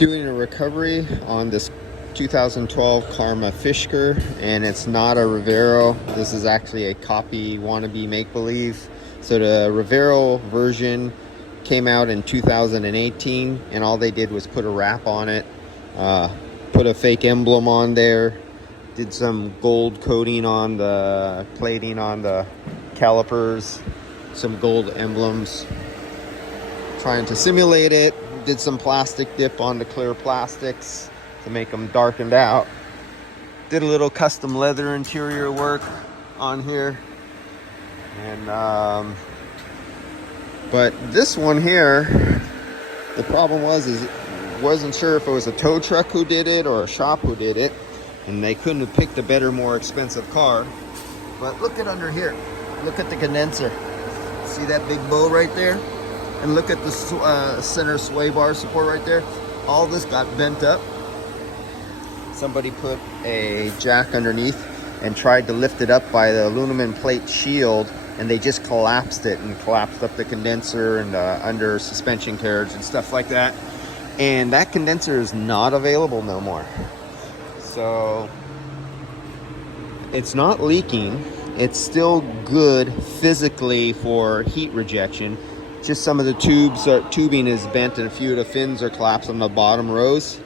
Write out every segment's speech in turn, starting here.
Doing a recovery on this 2012 Karma Fisker, and it's not a Rivero. This is actually a copy wannabe make-believe. So the Rivero version came out in 2018, and all they did was put a wrap on it, put a fake emblem on there, did some gold coating on the plating on the calipers, some gold emblems, trying to simulate it. Did some plastic dip on the clear plastics to make them darkened out. Did a little custom leather interior work on here. And but this one here, the problem was wasn't sure if it was a tow truck who did it or a shop who did it, and they couldn't have picked a better, more expensive car. But look at under here. Look at the condenser. See that big bow right there? And look at the center sway bar support right there. All this got bent up. Somebody put a jack underneath and tried to lift it up by the aluminum plate shield, and they just collapsed it and collapsed up the condenser and under suspension carriage and stuff like that. And that condenser is not available no more. So it's not leaking. It's still good physically for heat rejection. Just some of the tubing is bent, and a few of the fins are collapsed on the bottom rows.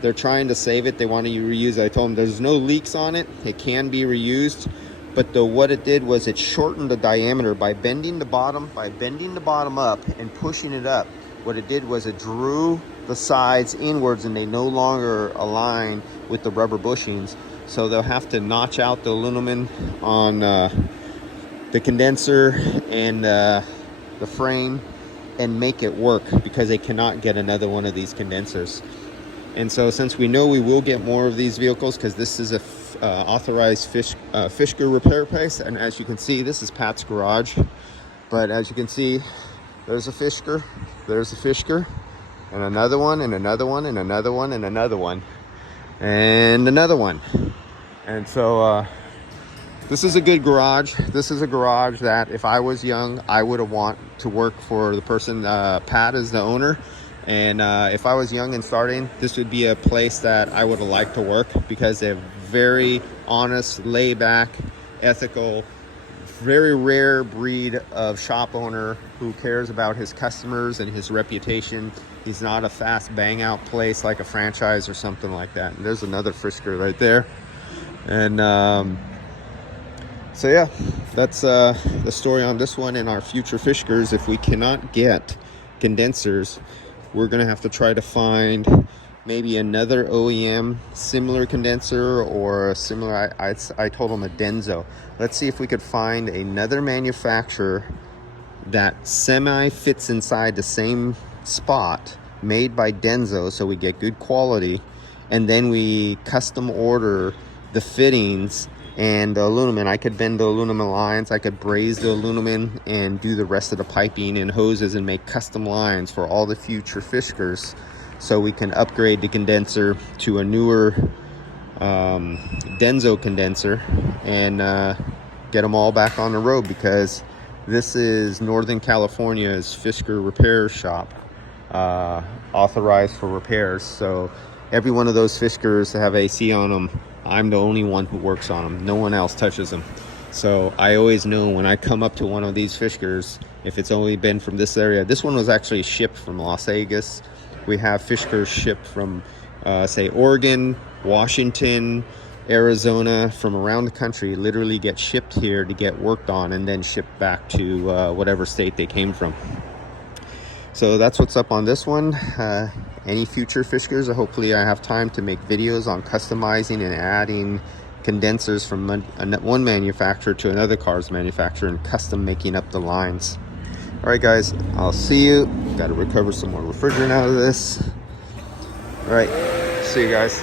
They're trying to save it. They want to reuse it. I told them there's no leaks on it. It can be reused. But what it did was it shortened the diameter by bending the bottom up and pushing it up. What it did was it drew the sides inwards, and they no longer align with the rubber bushings. So they'll have to notch out the aluminum on the condenser and the frame and make it work, because they cannot get another one of these condensers. And so since we know we will get more of these vehicles, because this is a authorized Fisker repair place, and as you can see, this is Pat's garage. But as you can see, there's a Fisker, there's a Fisker, and another one, and another one, and another one, and another one, and another one. And so this is a good garage. This is a garage that if I was young, I would have want to work for the person. Pat is the owner. And if I was young and starting, this would be a place that I would have liked to work, because they're very honest, laid back, ethical, very rare breed of shop owner who cares about his customers and his reputation. He's not a fast bang out place like a franchise or something like that. And there's another Fisker right there. And so yeah, that's the story on this one. And our future Fiskers, if we cannot get condensers, we're gonna have to try to find maybe another OEM similar condenser, or a similar, I told them a Denso. Let's see if we could find another manufacturer that semi fits inside the same spot, made by Denso, so we get good quality, and then we custom order the fittings and the aluminum. I could bend the aluminum lines, I could braze the aluminum and do the rest of the piping and hoses and make custom lines for all the future Fiskers, so we can upgrade the condenser to a newer Denso condenser and get them all back on the road, because this is Northern California's Fisker repair shop, authorized for repairs. So every one of those Fiskers have AC on them. I'm the only one who works on them. No one else touches them. So I always know when I come up to one of these Fiskers, if it's only been from this area. This one was actually shipped from Las Vegas. We have Fiskers shipped from, say, Oregon, Washington, Arizona, from around the country, literally get shipped here to get worked on and then shipped back to whatever state they came from. So that's what's up on this one. Any future Fiskers, hopefully I have time to make videos on customizing and adding condensers from one manufacturer to another car's manufacturer and custom making up the lines. All right, guys, I'll see you. Got to recover some more refrigerant out of this. All right, see you guys.